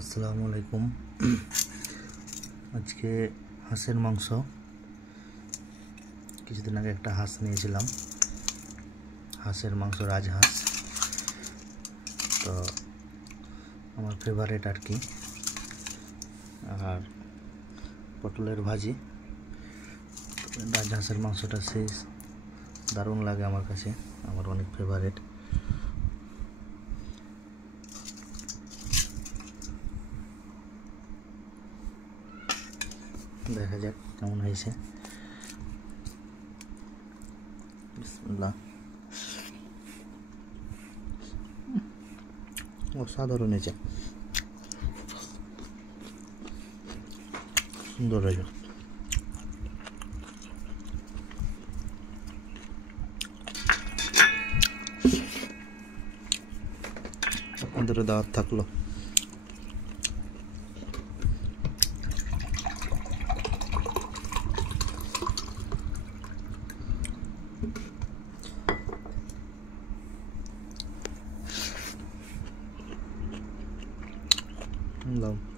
আসসালামু আলাইকুম। আজকে হাঁসের মাংস। কিছুদিন আগে একটা হাঁস নিয়েছিলাম, হাঁসের মাংস, রাজহাঁস। তো আমার ফেভারিট আর কি। আর পটলের ভাজি। রাজহাঁসের মাংসটা সেই দারুণ লাগে আমার কাছে, আমার অনেক ফেভারিট। দেখা যাক কেমন হয়েছে। বিসমিল্লাহ। অসাধারণ হয়েছে, সুন্দর হয়েছে। আপনাদেরও দাওয়াত থাকলো। Love.